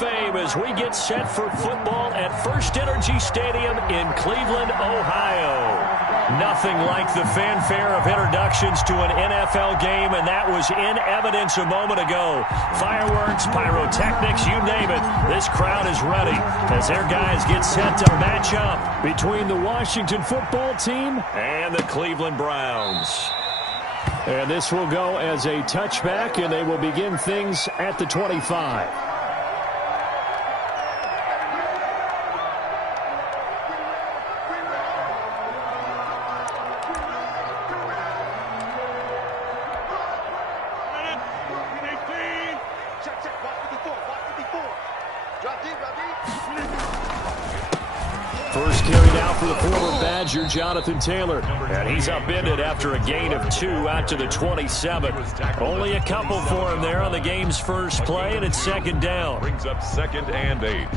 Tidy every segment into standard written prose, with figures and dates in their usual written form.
Fame as we get set for football at First Energy Stadium in Cleveland, Ohio. Nothing like the fanfare of introductions to an NFL game, and that was in evidence a moment ago. Fireworks, pyrotechnics, you name it. This crowd is ready as their guys get set to match up between the Washington football team and the Cleveland Browns. And this will go as a touchback, and they will begin things at the 25. First carry now for the former Badger, Jonathan Taylor. And he's upended after a gain of 2 out to the 27. Only a couple for him there on the game's first play, and it's second down. Brings up 2nd and 8.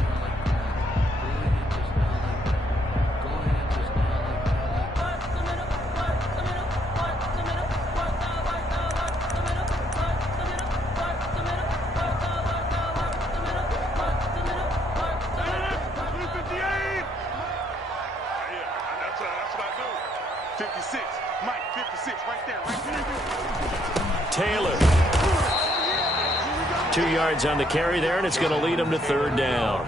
Taylor. 2 yards on the carry there, and it's going to lead him to third down.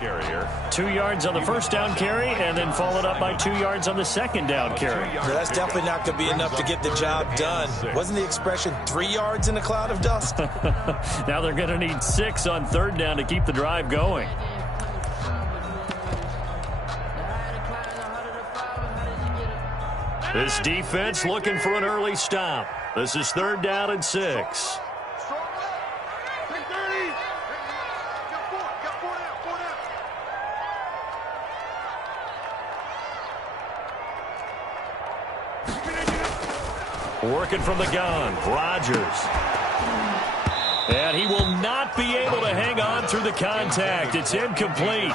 2 yards on the first down carry, and then followed up by 2 yards on the second down carry. That's definitely not going to be enough to get the job done. Wasn't the expression 3 yards in a cloud of dust? Now they're going to need 6 on third down to keep the drive going. This defense looking for an early stop. This is third down and 6. Working from the gun, Rodgers. And he will not be able to hang on through the contact. It's incomplete.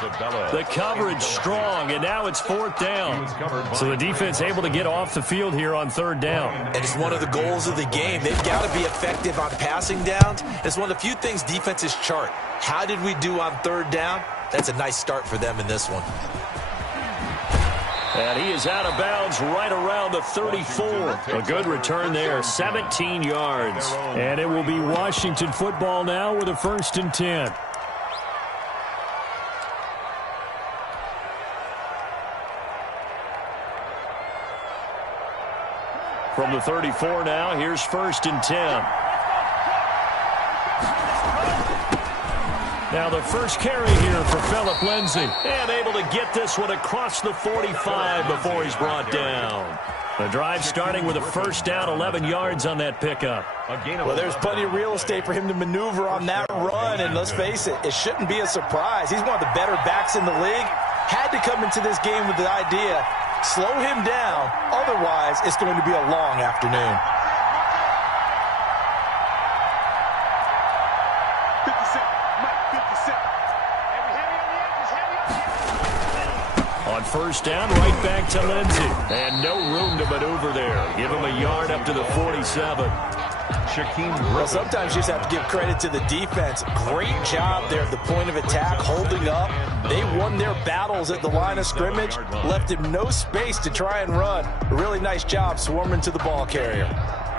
The coverage strong, and now it's fourth down. So the defense able to get off the field here on third down. And it's one of the goals of the game. They've got to be effective on passing downs. It's one of the few things defenses chart. How did we do on third down? That's a nice start for them in this one. And he is out of bounds right around the 34. A good return there, 17 yards. And it will be Washington football now with a 1st and 10. From the 34 now, here's 1st and 10. Now the first carry here for Phillip Lindsay. And able to get this one across the 45 before he's brought down. The drive starting with a first down, 11 yards on that pickup. Well, there's plenty of real estate for him to maneuver on that run. And let's face it, it shouldn't be a surprise. He's one of the better backs in the league. Had to come into this game with the idea, slow him down. Otherwise, it's going to be a long afternoon. On first down, right back to Lindsay. And no room to maneuver there. Give him a yard up to the 47. Well, sometimes you just have to give credit to the defense. Great job there at the point of attack, holding up. They won their battles at the line of scrimmage, left him no space to try and run. A really nice job swarming to the ball carrier.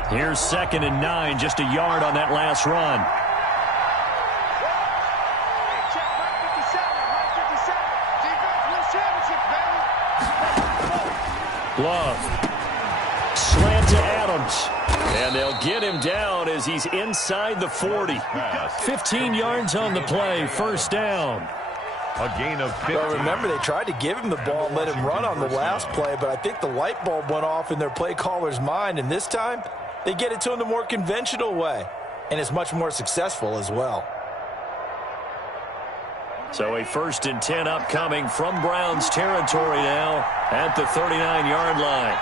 Here's 2nd and 9, just a yard on that last run. Love. Slant to Adams. And they'll get him down as he's inside the 40. 15 yards on the play, first down. A gain of 15. Well, remember, they tried to give him the ball and let him run on the last play, but I think the light bulb went off in their play caller's mind, and this time they get it to him the more conventional way, and it's much more successful as well. So a 1st and 10 upcoming from Browns territory now at the 39-yard line.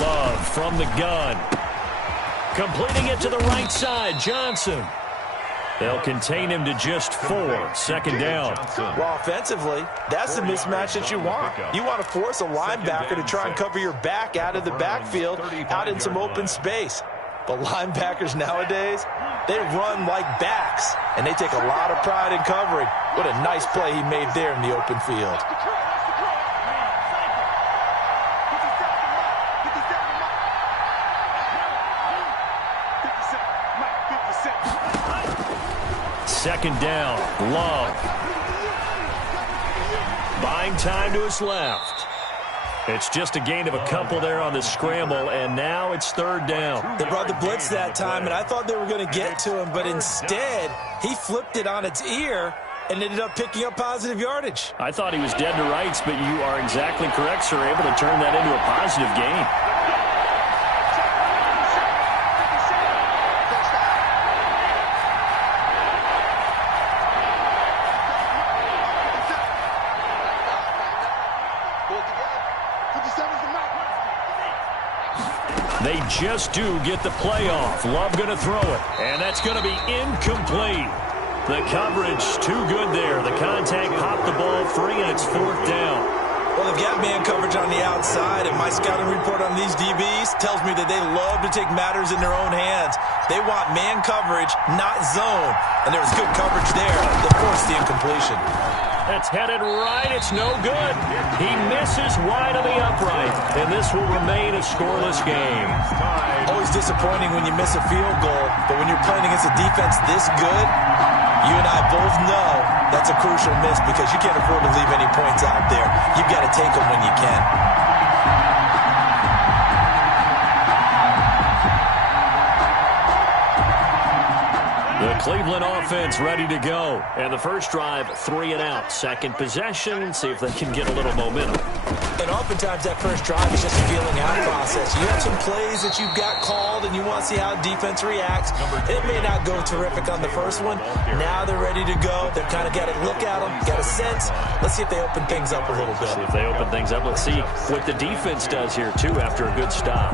Love from the gun. Completing it to the right side, Johnson. They'll contain him to just 4. Second down. Well, offensively, that's the mismatch that you want. You want to force a linebacker to try and cover your back out of the backfield, out in some open space. But linebackers nowadays, they run like backs, and they take a lot of pride in covering. What a nice play he made there in the open field. Second down, Love. Buying time to his left. It's just a gain of a couple there on the scramble, and now it's third down. They brought the blitz that time, and I thought they were going to get to him, but instead, he flipped it on its ear and ended up picking up positive yardage. I thought he was dead to rights, but you are exactly correct, sir. Able to turn that into a positive gain. They just do get the playoff. Love going to throw it, and that's going to be incomplete. The coverage too good there. The contact popped the ball free, and it's fourth down. Well, they've got man coverage on the outside, and my scouting report on these DBs tells me that they love to take matters in their own hands. They want man coverage, not zone, and there was good coverage there that forced the incompletion. It's headed right. It's no good. He misses wide of the upright, and this will remain a scoreless game. Always disappointing when you miss a field goal, but when you're playing against a defense this good, you and I both know that's a crucial miss because you can't afford to leave any points out there. You've got to take them when you can. The Cleveland offense ready to go. And the first drive, 3 and out. Second possession, see if they can get a little momentum. And oftentimes that first drive is just a feeling out process. You have some plays that you've got called and you want to see how defense reacts. It may not go terrific on the first one. Now they're ready to go. They've kind of got to look at them, got a sense. Let's see if they open things up a little bit. See if they open things up. Let's see what the defense does here, too, after a good stop.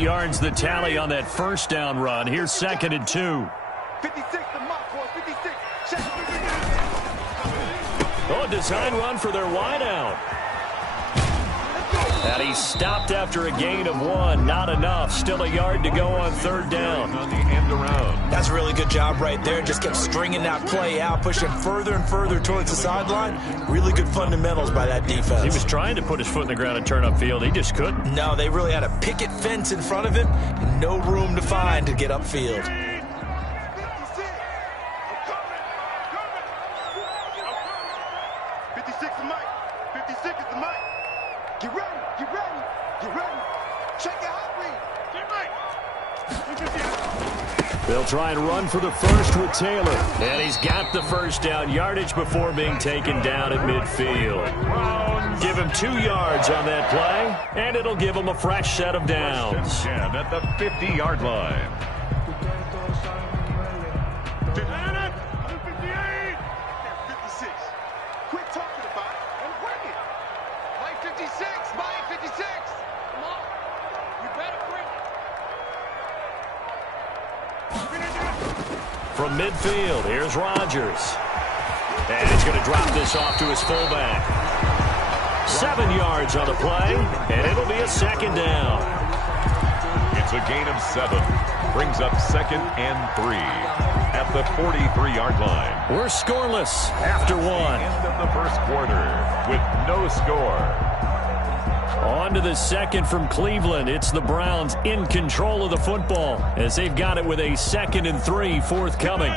Yards the tally on that first down run. Here's second and 2. 56 to Mark, 56. Oh, design run for their wideout. And he stopped after a gain of 1. Not enough. Still a yard to go on third down. On the end around. That's a really good job right there. Just kept stringing that play out, pushing further and further towards the sideline. Really good fundamentals by that defense. He was trying to put his foot in the ground and turn upfield. He just couldn't. No, they really had a picket fence in front of him. No room to find to get upfield. 56 is Mike. 56 is the Mike. Get ready. Get ready. Get ready. Check your hot read. Get ready. They'll try and run for the first with Taylor. And he's got the first down. Yardage before being taken down at midfield. Give him 2 yards on that play, and it'll give him a fresh set of downs. At the 50-yard line. 56. Quit talking about it and bring it. Mike 56. Mike 56. Come on. You better bring it. From midfield, here's Rodgers. And he's going to drop this off to his fullback. 7 yards on the play, and it'll be a second down. It's a gain of 7. Brings up second and 3 at the 43-yard line. We're scoreless after 1. End of the first quarter with no score. On to the second from Cleveland. It's the Browns in control of the football as they've got it with a 2nd and 3 forthcoming.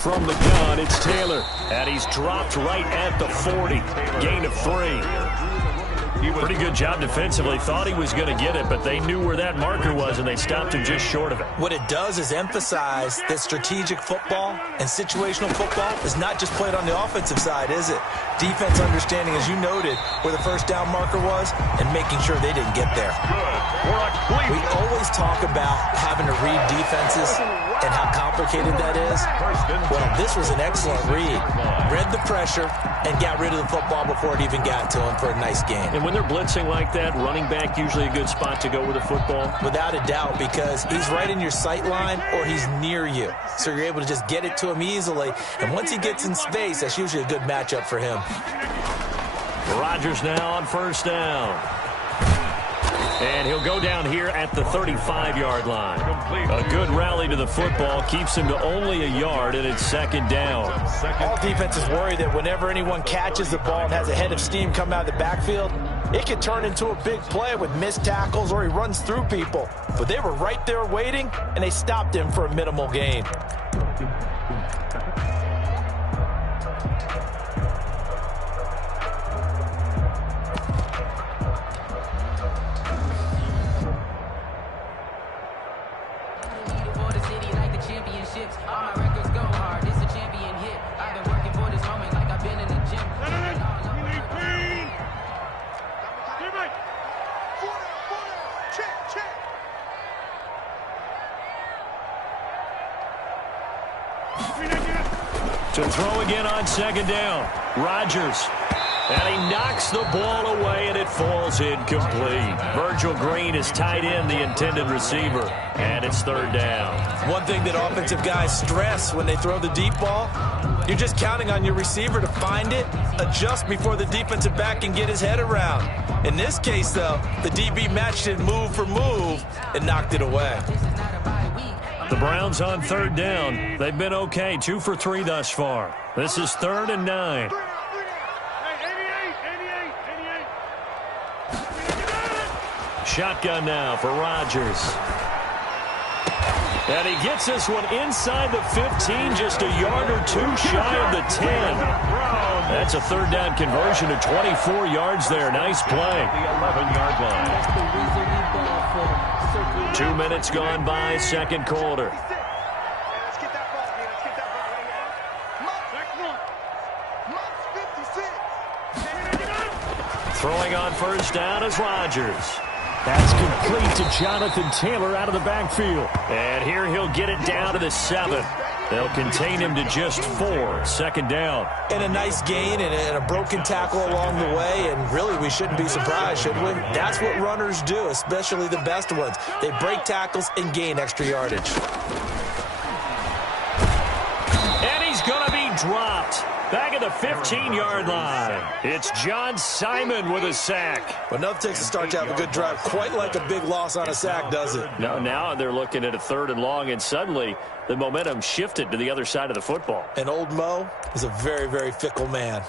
From the gun, it's Taylor, and he's dropped right at the 40. Gain of 3. Pretty good job defensively. Thought he was going to get it, but they knew where that marker was, and they stopped him just short of it. What it does is emphasize that strategic football and situational football is not just played on the offensive side, is it? Defense understanding, as you noted, where the first down marker was and making sure they didn't get there. We always talk about having to read defenses and how complicated that is. Well, this was an excellent read. Read the pressure and got rid of the football before it even got to him for a nice gain. And when they're blitzing like that, running back usually a good spot to go with the football? Without a doubt, because he's right in your sight line or he's near you. So you're able to just get it to him easily. And once he gets in space, that's usually a good matchup for him. Rodgers now on first down. And he'll go down here at the 35-yard line. A good rally to the football keeps him to only a yard, and it's second down. All defenses worry that whenever anyone catches the ball and has a head of steam come out of the backfield, it can turn into a big play with missed tackles or he runs through people. But they were right there waiting, and they stopped him for a minimal gain. To throw again on second down. Rodgers. And he knocks the ball away, and it falls incomplete. Virgil Green is tight end, the intended receiver. And it's third down. One thing that offensive guys stress when they throw the deep ball, you're just counting on your receiver to find it, adjust before the defensive back can get his head around. In this case, though, the DB matched it move for move and knocked it away. The Browns on third down. They've been okay, 2 for 3 thus far. This is 3rd and 9. Shotgun now for Rodgers. And he gets this one inside the 15, just a yard or two shy of the 10. That's a third down conversion of 24 yards there. Nice play. The 11-yard line. 2 minutes gone by, second quarter. Throwing on first down is Rodgers. That's complete to Jonathan Taylor out of the backfield. And here he'll get it down to the 7. They'll contain him to just 4. Second down. And a nice gain and a broken tackle along the way. And really, we shouldn't be surprised, should we? That's what runners do, especially the best ones. They break tackles and gain extra yardage. And he's going to be dropped. Back at the 15-yard line. It's John Simon with a sack. But enough takes to start to have a good drive. Quite like a big loss on a sack, does it? No, now they're looking at a 3rd and long, and suddenly the momentum shifted to the other side of the football. And old Mo is a very, very fickle man.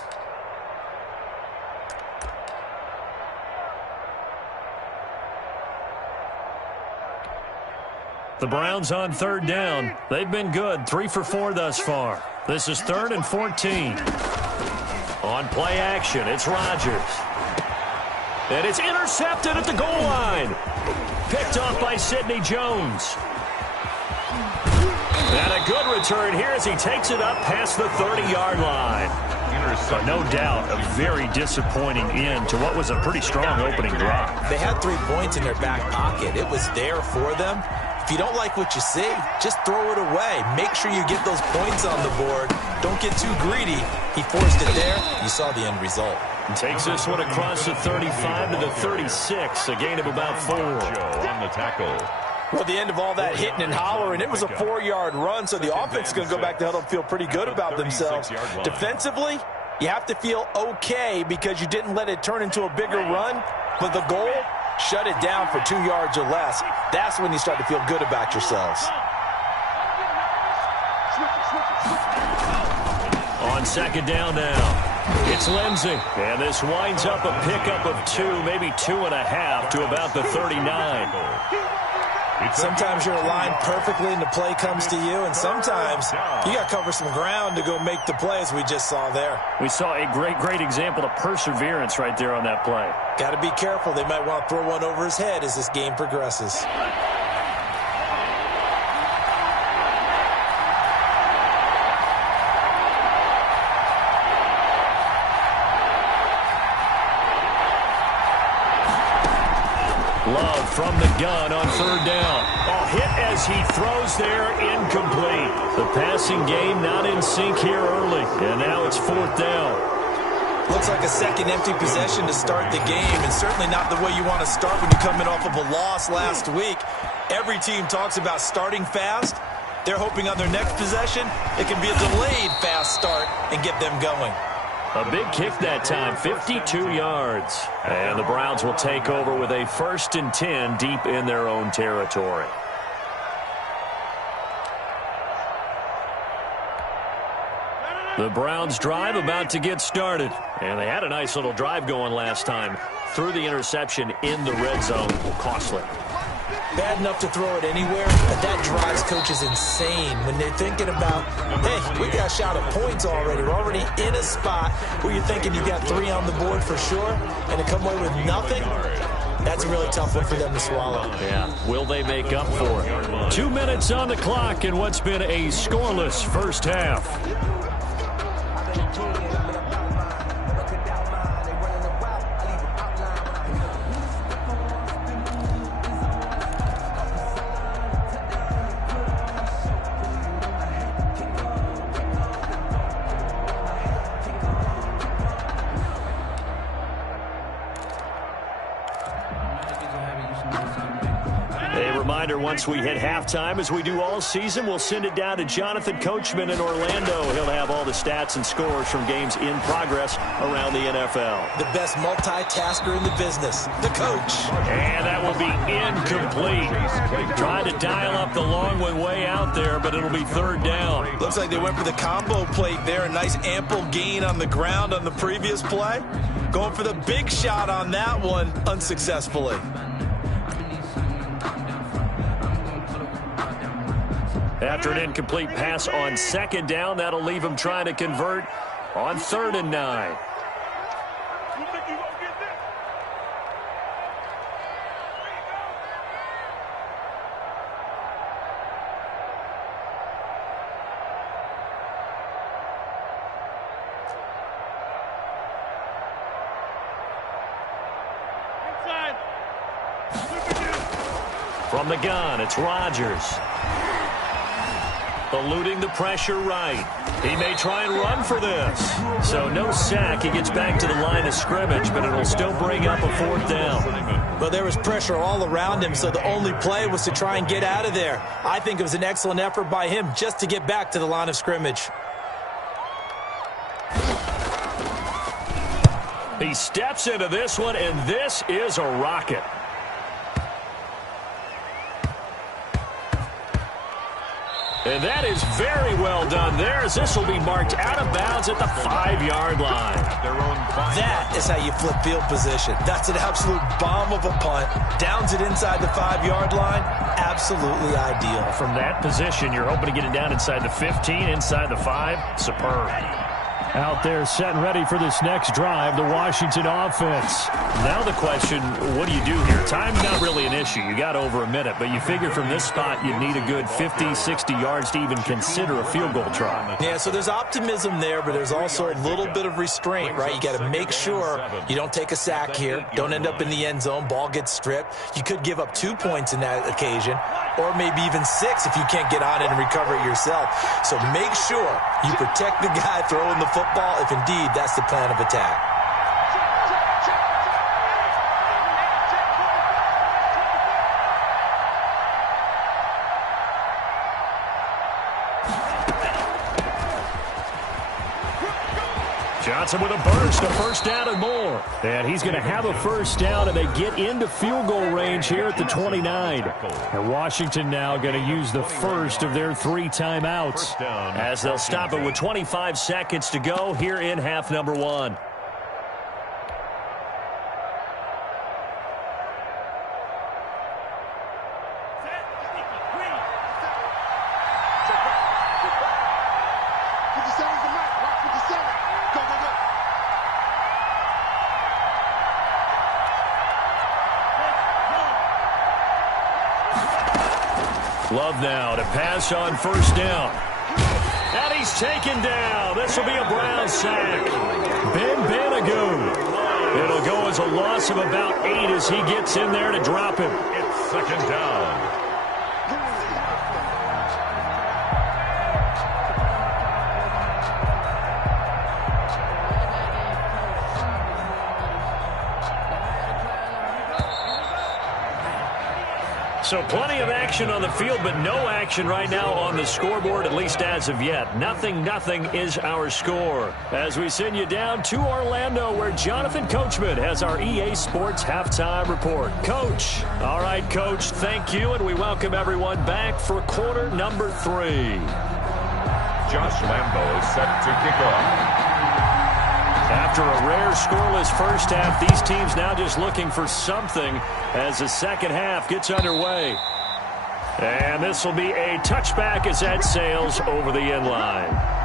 The Browns on third down. They've been good, 3 for 4 thus far. This is 3rd and 14. On play action, it's Rodgers. And it's intercepted at the goal line. Picked off by Sidney Jones. And a good return here as he takes it up past the 30-yard line. But no doubt, a very disappointing end to what was a pretty strong opening drive. They had 3 points in their back pocket. It was there for them. If you don't like what you see, just throw it away. Make sure you get those points on the board. Don't get too greedy. He forced it there. You saw the end result. Takes this one across the 35 to the 36. A gain of about 4. On the tackle. Well, the end of all that hitting and hollering, it was a 4-yard run, so the offense is going to go back to huddle and feel pretty good about themselves. Defensively, you have to feel okay because you didn't let it turn into a bigger run, but the goal, shut it down for 2 yards or less. That's when you start to feel good about yourselves. On second down now, it's Lindsey. And this winds up a pickup of 2, maybe 2.5 to about the 39. Sometimes you're aligned perfectly and the play comes to you, and sometimes you got to cover some ground to go make the play, as we just saw there. We saw a great example of perseverance right there on that play. Got to be careful. They might want to throw one over his head as this game progresses. Love from the gun on third down. Oh, hit as he throws there, incomplete. The passing game not in sync here early, and now it's fourth down. Looks like a second empty possession to start the game, and certainly not the way you want to start when you're coming off of a loss last week. Every team talks about starting fast. They're hoping on their next possession it can be a delayed fast start and get them going. A big kick that time, 52 yards. And the Browns will take over with a 1st and 10 deep in their own territory. The Browns drive about to get started. And they had a nice little drive going last time. Threw the interception in the red zone. Costly. Bad enough to throw it anywhere, but that drives coaches insane when they're thinking about, hey, we got a shot at points already. We're already in a spot where you're thinking you got 3 on the board for sure, and to come away with nothing, that's a really tough one for them to swallow. Yeah, will they make up for it? 2 minutes on the clock in what's been a scoreless first half. Once we hit halftime, as we do all season, we'll send it down to Jonathan Coachman in Orlando. He'll have all the stats and scores from games in progress around the NFL. The best multitasker in the business, the coach. And that will be incomplete. Trying to dial up the long one way out there, but it'll be third down. Looks like they went for the combo plate there. A nice ample gain on the ground on the previous play. Going for the big shot on that one unsuccessfully. After an incomplete pass on second down, that'll leave him trying to convert on 3rd and 9. From the gun, it's Rodgers. Eluding the pressure right. He may try and run for this. So no sack. He gets back to the line of scrimmage, but it'll still bring up a 4th down. Well, there was pressure all around him, so the only play was to try and get out of there. I think it was an excellent effort by him just to get back to the line of scrimmage. He steps into this one, and this is a rocket. And that is very well done there, as this will be marked out of bounds at the 5-yard line. That is how you flip field position. That's an absolute bomb of a punt. Downs it inside the 5-yard line. Absolutely ideal. From that position, you're hoping to get it down inside the 15, inside the 5. Superb. Out there set and ready for this next drive, the Washington offense. Now the question, what do you do here? Time's not really an issue. You got over a minute, but you figure from this spot you need a good 50, 60 yards to even consider a field goal try. Yeah, so there's optimism there, but there's also a little bit of restraint, right? You got to make sure you don't take a sack here, don't end up in the end zone, ball gets stripped. You could give up 2 points in that occasion, or maybe even 6 if you can't get on it and recover it yourself. So make sure you protect the guy throwing the football if indeed that's the plan of attack. Johnson with a burst, a first down and more. And he's going to have a first down, and they get into field goal range here at the 29. And Washington now going to use the first of their 3 timeouts as they'll stop it with 25 seconds to go here in half number 1. Love now to pass on first down. And he's taken down. This will be a Brown sack. Ben Banagoo. It'll go as a loss of about 8 as he gets in there to drop him. It's second down. So plenty of action on the field, but no action right now on the scoreboard, at least as of yet. 0-0 is our score. As we send you down to Orlando, where Jonathan Coachman has our EA Sports halftime report. Coach. All right, Coach, thank you, and we welcome everyone back for quarter number 3. Josh Lambo is set to kick off. After a rare scoreless first half, these teams now just looking for something as the second half gets underway. And this will be a touchback as that sails over the end line.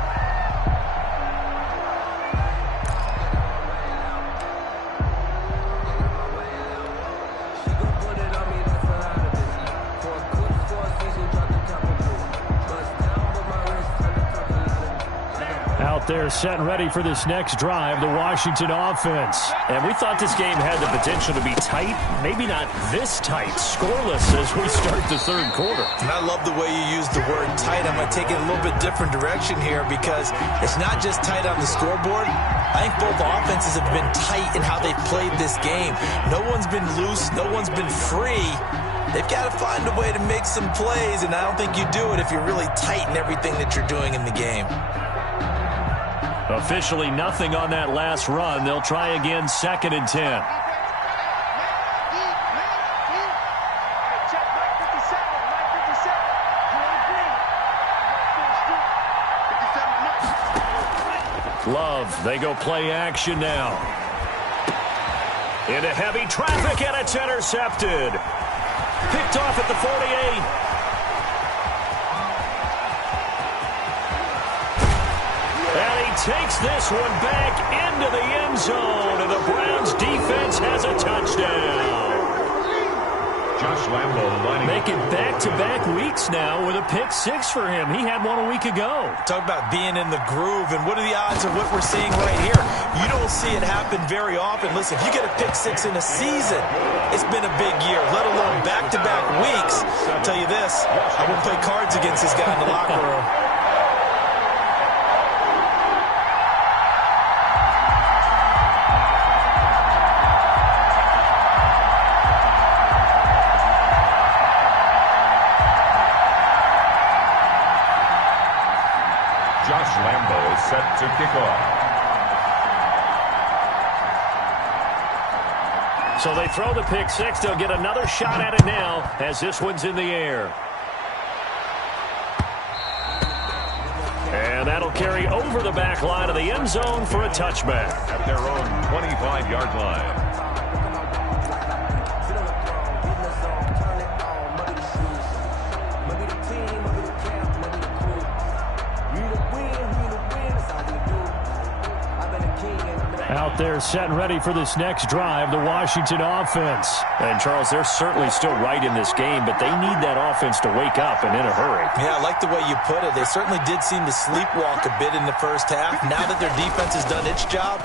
They're set and ready for this next drive, the Washington offense. And we thought this game had the potential to be tight, maybe not this tight, scoreless as we start the third quarter. And I love the way you use the word tight. I'm going to take it a little bit different direction here because it's not just tight on the scoreboard. I think both offenses have been tight in how they've played this game. No one's been loose. No one's been free. They've got to find a way to make some plays, and I don't think you do it if you're really tight in everything that you're doing in the game. Officially nothing on that last run. They'll try again, 2nd and 10. Love, they go play action now. Into heavy traffic, and it's intercepted. Picked off at the 48. Takes this one back into the end zone, and the Browns defense has a touchdown. Josh Lambo lining making back-to-back weeks now with a pick 6 for him. He had one a week ago. Talk about being in the groove, and what are the odds of what we're seeing right here? You don't see it happen very often. Listen, if you get a pick 6 in a season, it's been a big year, let alone back-to-back weeks. I'll tell you this, I wouldn't play cards against this guy in the locker room. set to kick off. So they throw the pick six. They'll get another shot at it now as this one's in the air. And that'll carry over the back line of the end zone for a touchback. At their own 25-yard line. Out there set and ready for this next drive, the Washington offense. And, Charles, they're certainly still right in this game, but they need that offense to wake up and in a hurry. Yeah, I like the way you put it. They certainly did seem to sleepwalk a bit in the first half. Now that their defense has done its job,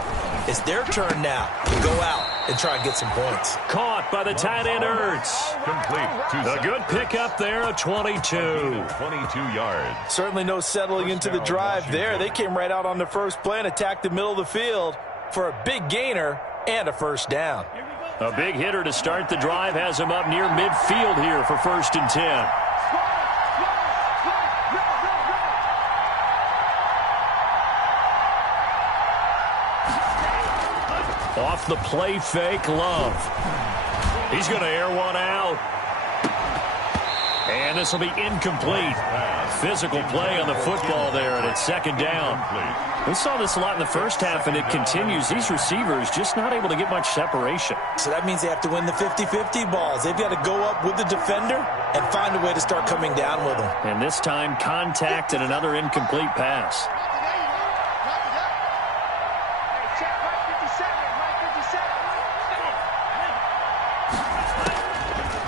it's their turn now to go out and try and get some points. Caught by the tight end, Ertz. Complete. A good pickup there, a 22. 22 yards. Certainly no settling into the drive there. They came right out on the first play and attacked the middle of the field for a big gainer and a first down. A big hitter to start the drive has him up near midfield here for 1st and 10. Off the play fake, Love. He's going to air one out. And this will be incomplete. Physical play on the football there, and it's 2nd down. We saw this a lot in the first half, and it continues. These receivers just not able to get much separation. So that means they have to win the 50-50 balls. They've got to go up with the defender and find a way to start coming down with them. And this time, contact and another incomplete pass.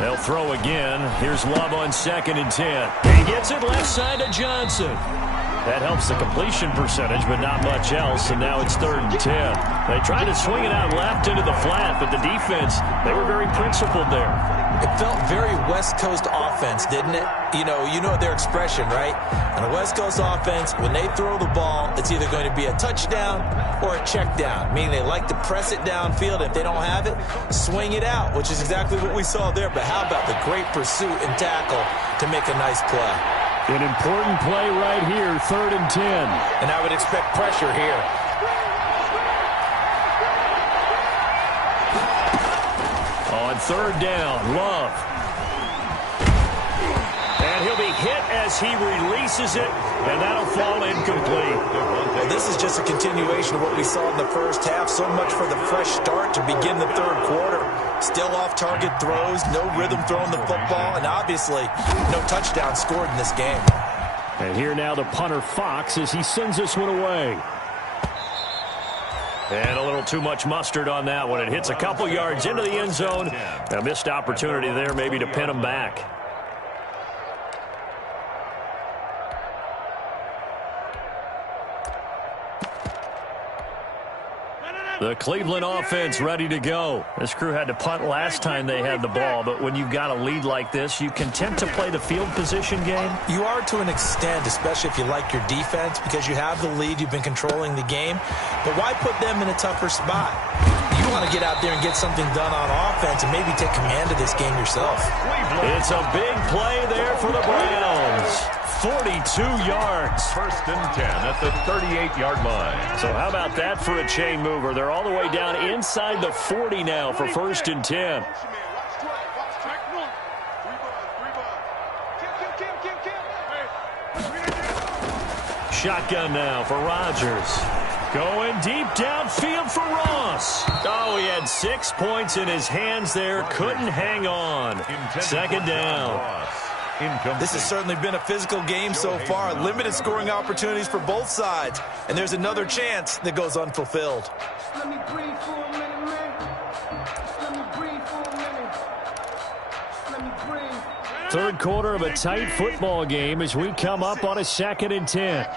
They'll throw again. Here's Love on 2nd and 10. He gets it left side to Johnson. That helps the completion percentage, but not much else, and now it's 3rd and 10. They tried to swing it out left into the flat, but the defense, they were very principled there. It felt very West Coast offense, didn't it? You know their expression, right? On a West Coast offense, when they throw the ball, it's either going to be a touchdown or a check down, meaning they like to press it downfield. If they don't have it, swing it out, which is exactly what we saw there. But how about the great pursuit and tackle to make a nice play? An important play right here, 3rd and 10. And I would expect pressure here. On 3rd down, Love. And he'll be hit as he releases it, and that'll fall incomplete. Well, this is just a continuation of what we saw in the first half. So much for the fresh start to begin the 3rd quarter. Still off-target throws, no rhythm throwing the football, and obviously no touchdown scored in this game. And here now the punter, Fox, as he sends this one away. And a little too much mustard on that one. It hits a couple yards into the end zone. A missed opportunity there maybe to pin him back. The Cleveland offense ready to go. This crew had to punt last time they had the ball, but when you've got a lead like this, you content to play the field position game? You are to an extent, especially if you like your defense, because you have the lead, you've been controlling the game. But why put them in a tougher spot? You want to get out there and get something done on offense and maybe take command of this game yourself. It's a big play there for the Browns. 42 yards. 1st and 10 at the 38-yard line. So how about that for a chain mover? They're all the way down inside the 40 now for 1st and 10. Shotgun now for Rodgers. Going deep downfield for Ross. Oh, he had 6 points in his hands there. Couldn't hang on. 2nd down. This has certainly been a physical game so far. Limited scoring opportunities for both sides. And there's another chance that goes unfulfilled. Let me breathe for a minute, man. Let me breathe for a minute. Let me breathe. 3rd quarter of a tight football game as we come up on a 2nd and 10.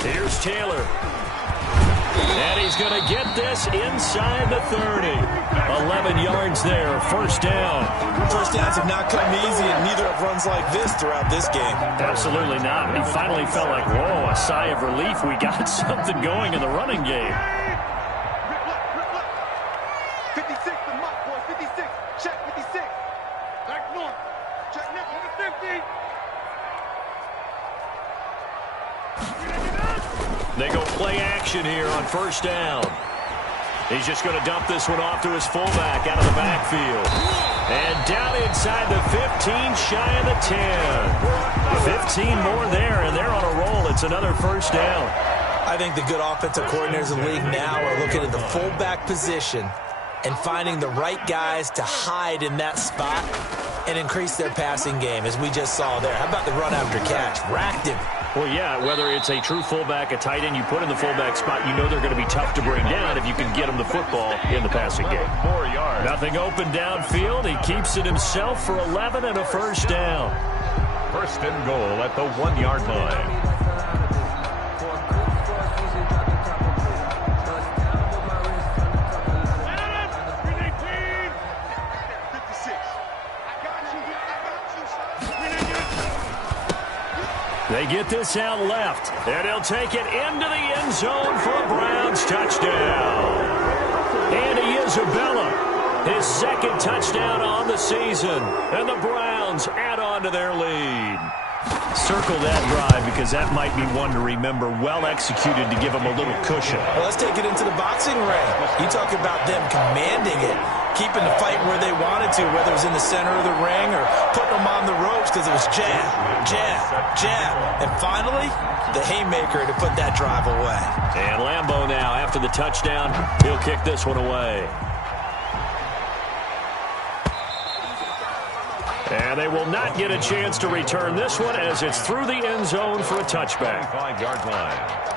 Here's Taylor. And he's going to get this inside the 30. 11 yards there, 1st down. 1st downs have not come easy, and neither have runs like this throughout this game. Absolutely not. He finally felt like, whoa, a sigh of relief. We got something going in the running game. 56, the mark, boys, 56. Check 56. Back north. Check next to the 50. They go play action here on 1st down. He's just going to dump this one off to his fullback out of the backfield. And down inside the 15, shy of the 10. 15 more there, and they're on a roll. It's another 1st down. I think the good offensive coordinators in the league now are looking at the fullback position and finding the right guys to hide in that spot and increase their passing game, as we just saw there. How about the run after catch? Racked him. Well, yeah, whether it's a true fullback, a tight end you put in the fullback spot, you know they're going to be tough to bring down if you can get them the football in the passing game. 4 yards. Nothing open downfield. He keeps it himself for 11 and a 1st down. 1st and goal at the 1-yard line. They get this out left, and he'll take it into the end zone for a Browns touchdown. Andy Isabella, his 2nd touchdown on the season, and the Browns add on to their lead. Circle that drive because that might be one to remember. Well executed to give them a little cushion. Well, let's take it into the boxing ring. You talk about them commanding it, keeping the fight where they wanted to, whether it was in the center of the ring or putting them on the ropes, because it was jab, jab, jab. And finally, the haymaker to put that drive away. And Lambeau now, after the touchdown, he'll kick this one away. And they will not get a chance to return this one as it's through the end zone for a touchback. 5-yard line.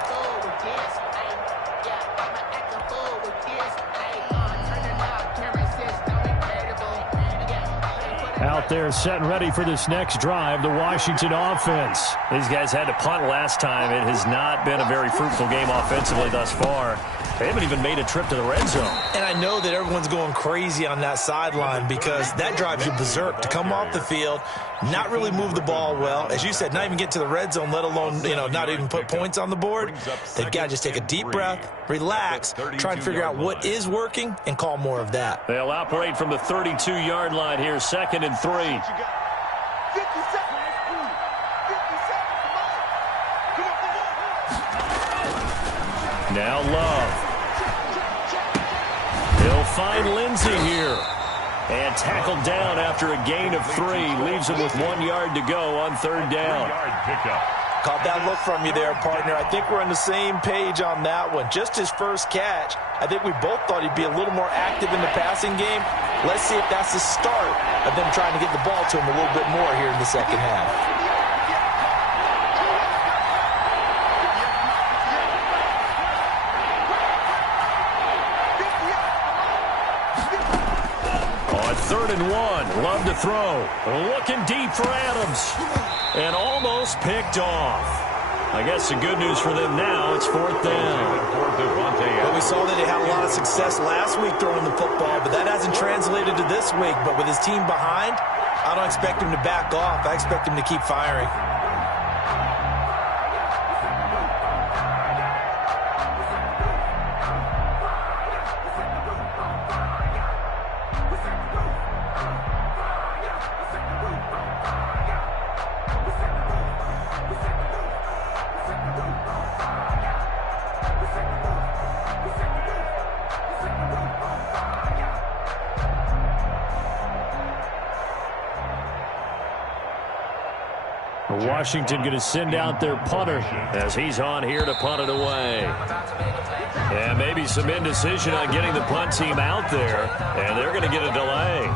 out there setting ready for this next drive, the Washington offense. These guys had to punt last time. It has not been a very fruitful game offensively thus far. They haven't even made a trip to the red zone. And I know that everyone's going crazy on that sideline because that drives you berserk to come off the field, not really move the ball well. As you said, not even get to the red zone, let alone, not even put points on the board. They've got to just take a deep breath, relax, try and figure out what is working, and call more of that. They'll operate from the 32-yard line here, 2nd and 3. 50 seconds. 50 seconds. Now Love. He'll find Lindsey here. And tackled down after a gain of 3. Leaves him with 1 yard to go on 3rd down. Caught that look from you there, partner. I think we're on the same page on that one. Just his first catch. I think we both thought he'd be a little more active in the passing game. Let's see if that's the start of them trying to get the ball to him a little bit more here in the second half. On 3rd and 1, Love to throw. Looking deep for Adams. And almost picked off. I guess the good news for them now, it's 4th down. Well, we saw that they had a lot of success last week throwing the football, but that hasn't translated to this week. But with his team behind, I don't expect him to back off. I expect him to keep firing. Washington going to send out their punter as he's on here to punt it away. And maybe some indecision on getting the punt team out there, and they're going to get a delay.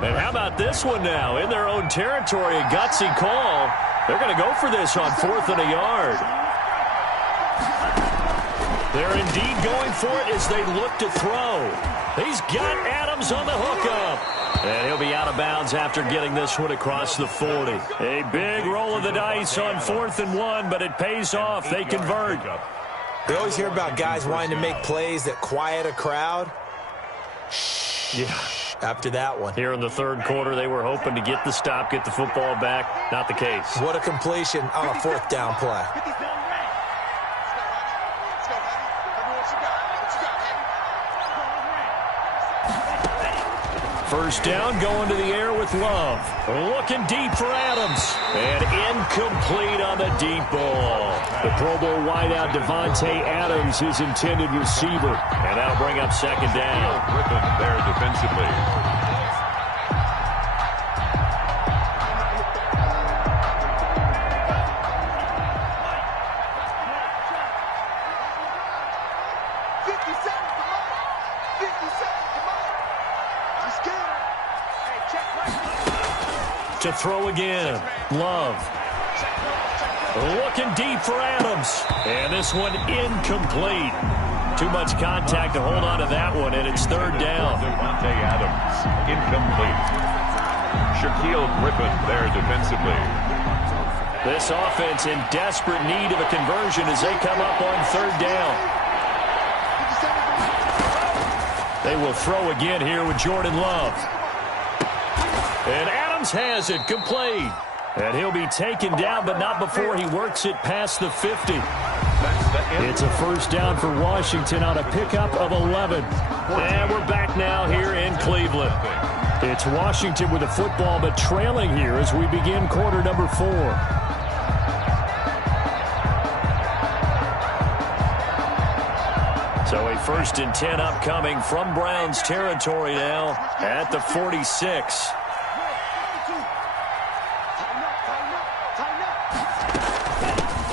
And how about this one now? In their own territory, a gutsy call. They're going to go for this on 4th and a yard. They're indeed going for it as they look to throw. He's got Adams on the hookup. And he'll be out of bounds after getting this one across the 40. A big roll of the dice on 4th and 1, but it pays off. They convert. We always hear about guys wanting to make plays that quiet a crowd. Yeah. After that one. Here in the 3rd quarter, they were hoping to get the stop, get the football back. Not the case. What a completion on a 4th down play. First down, going to the air with Love. Looking deep for Adams. And incomplete on the deep ball. The Pro Bowl wideout Devontae Adams, his intended receiver. And that'll bring up 2nd down. Griffin there defensively. To throw again. Love. Looking deep for Adams. And this one incomplete. Too much contact to hold on to that one, and it's 3rd down. Devontae Adams, incomplete. Shaquille Griffin there defensively. This offense in desperate need of a conversion as they come up on 3rd down. They will throw again here with Jordan Love. And Adams has it complete. And he'll be taken down, but not before he works it past the 50. It's a 1st down for Washington on a pickup of 11. And we're back now here in Cleveland. It's Washington with the football, but trailing here as we begin quarter number 4. So a 1st and 10 upcoming from Browns territory now at the 46.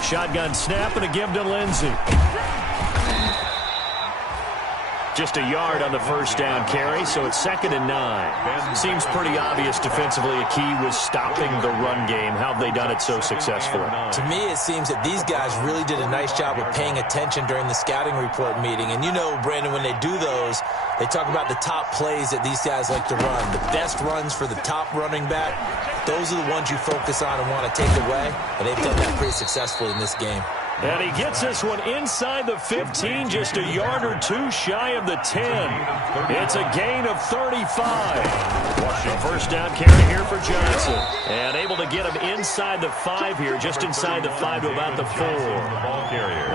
Shotgun snap and a give to Lindsey. Just a yard on the 1st down carry, so it's 2nd and 9. Seems pretty obvious defensively a key was stopping the run game. How have they done it so successfully? To me, it seems that these guys really did a nice job of paying attention during the scouting report meeting. And you know, Brandon, when they do those, they talk about the top plays that these guys like to run. The best runs for the top running back, those are the ones you focus on and want to take away. And they've done that pretty successfully in this game. And he gets this one inside the 15, just a yard or two shy of the 10. It's a gain of 35. A 1st down carry here for Johnson. And able to get him inside the 5 here, just inside the 5 to about the 4.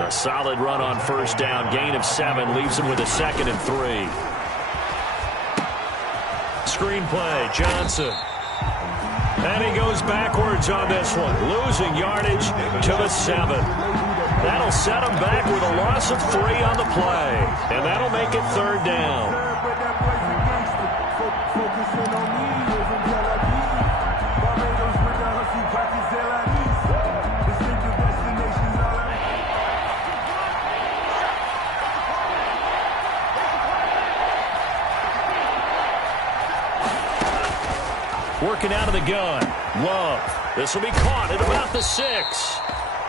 A solid run on 1st down, gain of 7, leaves him with a 2nd and 3. Screen play, Johnson. And he goes backwards on this one, losing yardage to the 7. That'll set him back with a loss of 3 on the play. And that'll make it 3rd down. Working out of the gun. Love. This will be caught at about the 6.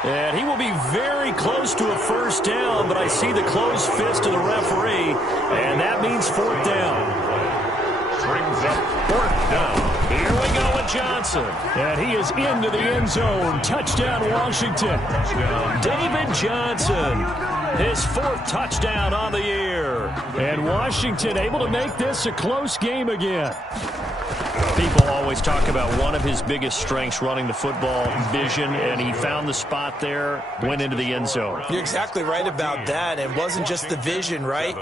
And he will be very close to a 1st down, but I see the closed fist of the referee, and that means 4th down. Brings up 4th down. Here we go with Johnson. And he is into the end zone. Touchdown, Washington. David Johnson. His 4th touchdown on the year. And Washington able to make this a close game again. People always talk about one of his biggest strengths running the football, vision, and he found the spot there, went into the end zone. You're exactly right about that. It wasn't just the vision, right?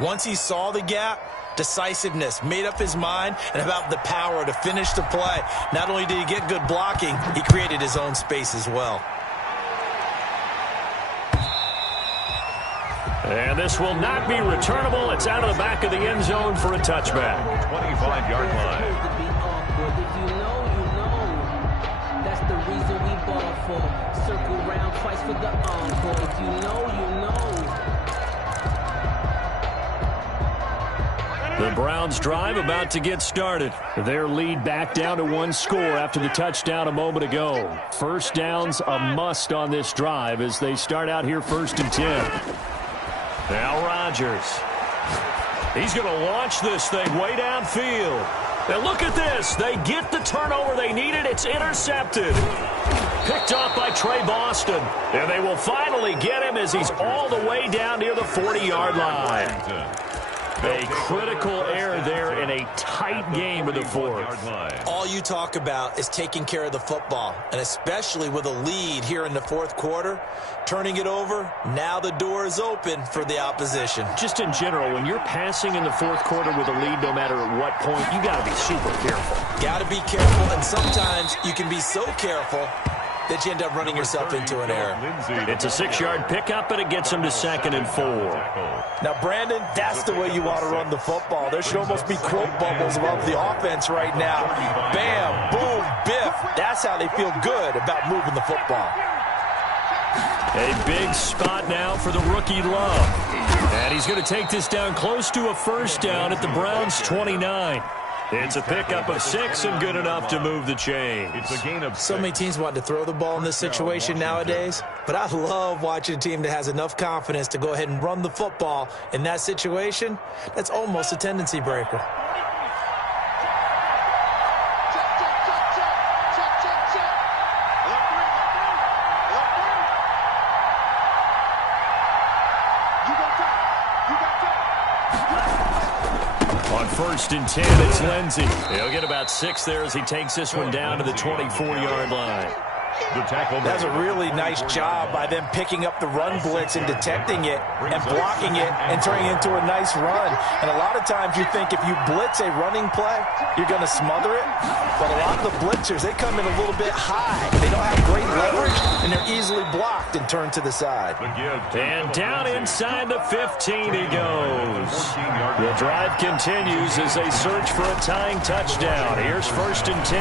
Once he saw the gap, decisiveness, made up his mind, and about the power to finish the play. Not only did he get good blocking, he created his own space as well. And this will not be returnable. It's out of the back of the end zone for a touchback. 25-yard line. If you know, you know. That's the reason we ball for. Circle round twice for the encore. If you know, you know. The Browns drive about to get started. Their lead back down to 1 score after the touchdown a moment ago. 1st downs a must on this drive as they start out here 1st and 10. Now Rodgers. He's going to launch this thing way downfield. And look at this. They get the turnover they needed. It's intercepted. Picked off by Trey Boston. And they will finally get him as he's all the way down near the 40-yard line. A critical error there in a tight game of the 4th. All you talk about is taking care of the football, and especially with a lead here in the 4th quarter, turning it over, now the door is open for the opposition. Just in general, when you're passing in the 4th quarter with a lead, no matter at what point, you got to be super careful. Got to be careful, and sometimes you can be so careful that you end up running yourself into an error. It's a 6-yard pickup, and it gets him to 2nd and 4. Now, Brandon, that's the way you want to run the football. There should almost be quote bubbles above the offense right now. Bam, boom, biff. That's how they feel good about moving the football. A big spot now for the rookie Love. And he's going to take this down close to a 1st down at the Browns' 29. It's a pickup of 6 and good enough to move the chains. It's a gain of 6. So many teams want to throw the ball in this situation nowadays, but I love watching a team that has enough confidence to go ahead and run the football in that situation. That's almost a tendency breaker. On 1st and 10, it's Lindsey. He'll get about 6 there as he takes this one down to the 24-yard line. The tackle. That's a really nice job by them picking up the run blitz and detecting it and blocking it and turning it into a nice run. And a lot of times you think if you blitz a running play, you're going to smother it. But a lot of the blitzers, they come in a little bit high. They don't have great leverage, and they're easily blocked and turned to the side. And down inside the 15 he goes. The drive continues as they search for a tying touchdown. Here's 1st and 10.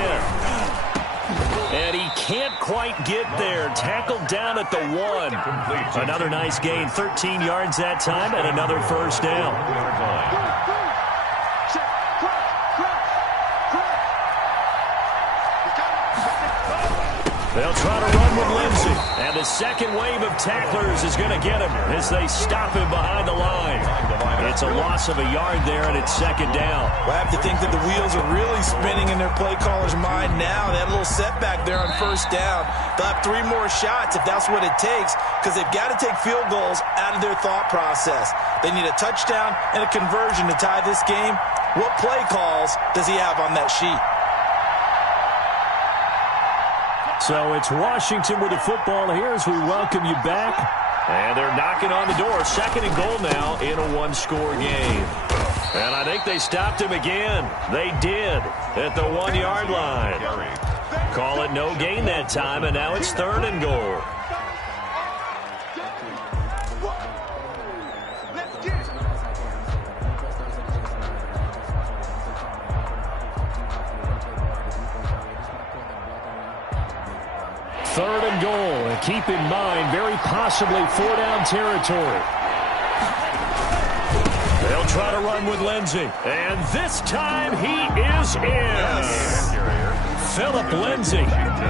And he can't quite get there. Tackled down at the 1. Another nice gain, 13 yards that time, and another 1st down. They'll try to run with Lindsey. And the second wave of tacklers is going to get him as they stop him behind the line. It's a loss of a yard there, and it's 2nd down. Well, I have to think that the wheels are really spinning in their play caller's mind now. They had a little setback there on 1st down. They'll have 3 more shots if that's what it takes, because they've got to take field goals out of their thought process. They need a touchdown and a conversion to tie this game. What play calls does he have on that sheet? So it's Washington with the football here as we welcome you back. And they're knocking on the door. 2nd and goal now in a 1-score game. And I think they stopped him again. They did at the 1-yard line. Call it no gain that time, and now it's 3rd and goal. Third and goal, and keep in mind, very possibly 4-down territory. They'll try to run with Lindsey, and this time he is in. Philip Lindsey,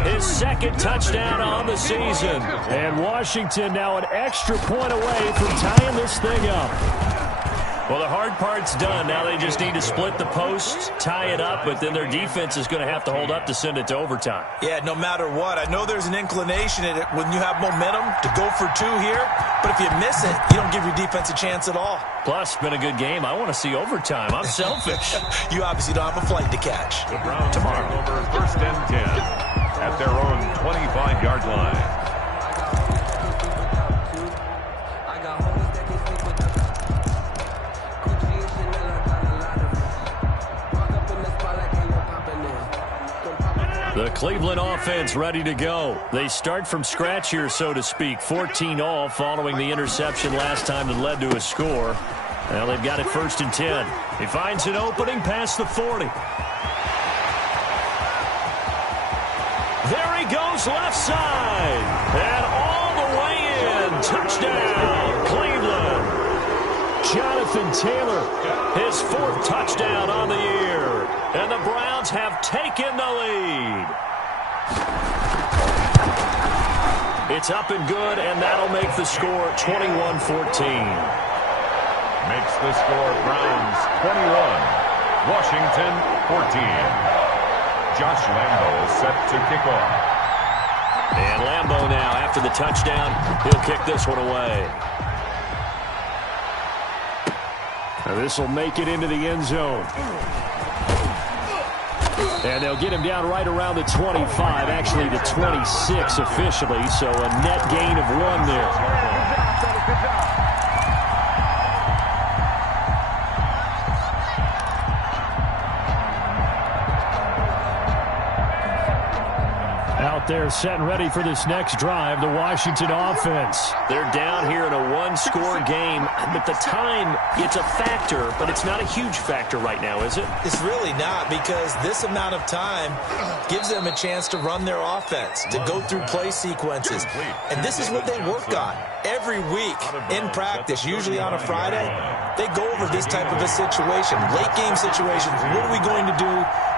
his 2nd touchdown on the season. And Washington now an extra point away from tying this thing up. Well, the hard part's done. Now they just need to split the post, tie it up, but then their defense is going to have to hold up to send it to overtime. Yeah, no matter what. I know there's an inclination in it when you have momentum to go for 2 here, but if you miss it, you don't give your defense a chance at all. Plus, it's been a good game. I want to see overtime. I'm selfish. You obviously don't have a flight to catch. The Browns tomorrow over 1st and 10 at their own 25-yard line. The Cleveland offense ready to go. They start from scratch here, so to speak. 14-all following the interception last time that led to a score. Well, they've got it 1st and 10. He finds an opening past the 40. There he goes left side. And all the way in. Touchdown, Cleveland. Jonathan Taylor, his 4th touchdown on the year. And the Browns have taken the lead. It's up and good, and that'll make the score 21-14. Makes the score Browns 21, Washington 14. Josh Lambo is set to kick off. And Lambo now, after the touchdown, he'll kick this one away. Now this will make it into the end zone. And they'll get him down right around the 25, actually the 26 officially, so a net gain of 1 there. Out there set and ready for this next drive, the Washington offense. They're down here in a 1-score game, but the time, it's a factor, but it's not a huge factor right now, is it? It's really not, because this amount of time gives them a chance to run their offense, to go through play sequences. And this is what they work on every week in practice, usually on a Friday. They go over this type of a situation, late game situations. What are we going to do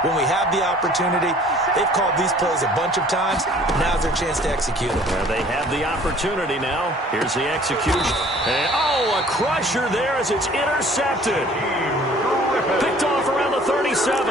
when we have the opportunity? They've called these plays a bunch of times. Now's their chance to execute them. Well, they have the opportunity now. Here's the execution. And, oh, a crusher there as it's intercepted. Picked off around the 37.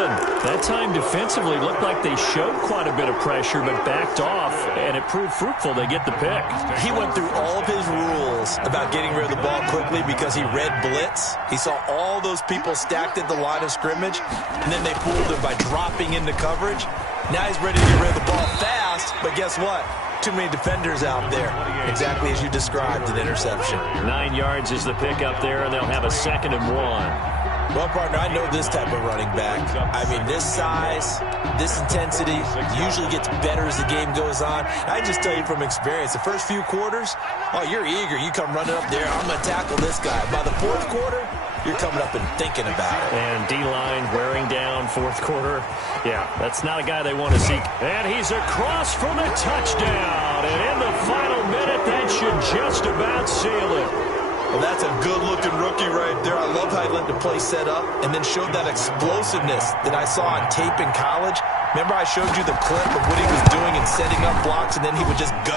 That time defensively looked like they showed quite a bit of pressure but backed off, and it proved fruitful. They get the pick. He went through all of his rules feels about getting rid of the ball quickly because he read blitz. He saw all those people stacked at the line of scrimmage, and then they fooled him by dropping into coverage. Now he's ready to get rid of the ball fast, but guess what? Too many defenders out there. Exactly as you described, an interception. 9 yards is the pickup there, and they'll have a 2nd and 1. Well, partner, I know this type of running back. I mean, this size, this intensity usually gets better as the game goes on. I just tell you from experience, the first few quarters, oh, you're eager. You come running up there, I'm going to tackle this guy. By the 4th quarter, you're coming up and thinking about it. And D-line wearing down 4th quarter. Yeah, that's not a guy they want to see. And he's across for the touchdown. And in the final minute, that should just about seal it. Well, that's a good-looking rookie right there. I love how he let the play set up and then showed that explosiveness that I saw on tape in college. Remember I showed you the clip of what he was doing and setting up blocks, and then he would just go?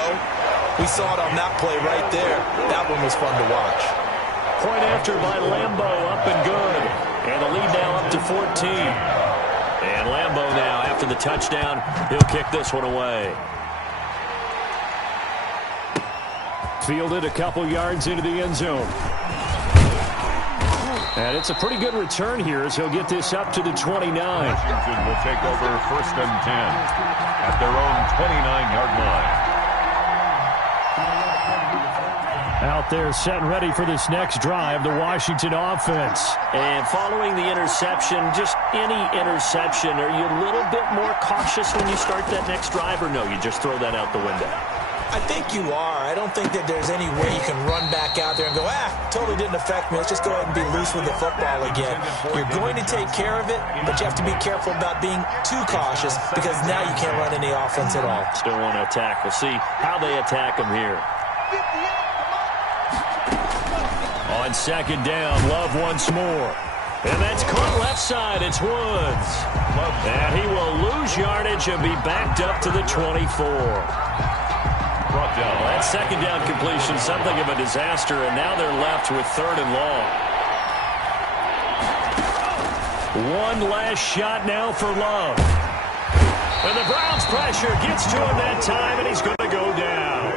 We saw it on that play right there. That one was fun to watch. Point after by Lambo, up and good. And the lead now up to 14. And Lambo now, after the touchdown, he'll kick this one away. Fielded a couple yards into the end zone. And it's a pretty good return here as he'll get this up to the 29. Washington will take over 1st and 10 at their own 29-yard line. Out there set and ready for this next drive, the Washington offense. And following the interception, just any interception, are you a little bit more cautious when you start that next drive, or no, you just throw that out the window? I think you are. I don't think that there's any way you can run back out there and go, totally didn't affect me. Let's just go ahead and be loose with the football again. You're going to take care of it, but you have to be careful about being too cautious because now you can't run any offense at all. Still want to attack. We'll see how they attack them here. On 2nd down, Love once more. And that's caught left side. It's Woods. And he will lose yardage and be backed up to the 24. That 2nd down completion, something of a disaster, and now they're left with 3rd and long. One last shot now for Love. And the Browns pressure gets to him that time, and he's going to go down.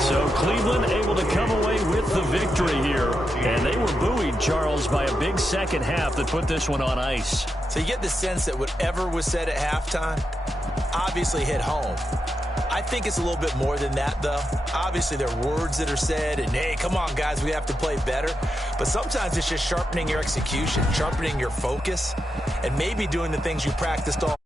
So Cleveland able to come away with the victory here. And they were buoyed, Charles, by a big second half that put this one on ice. So you get the sense that whatever was said at halftime obviously hit home. I think it's a little bit more than that, though. Obviously, there are words that are said, and, hey, come on, guys, we have to play better. But sometimes it's just sharpening your execution, sharpening your focus, and maybe doing the things you practiced all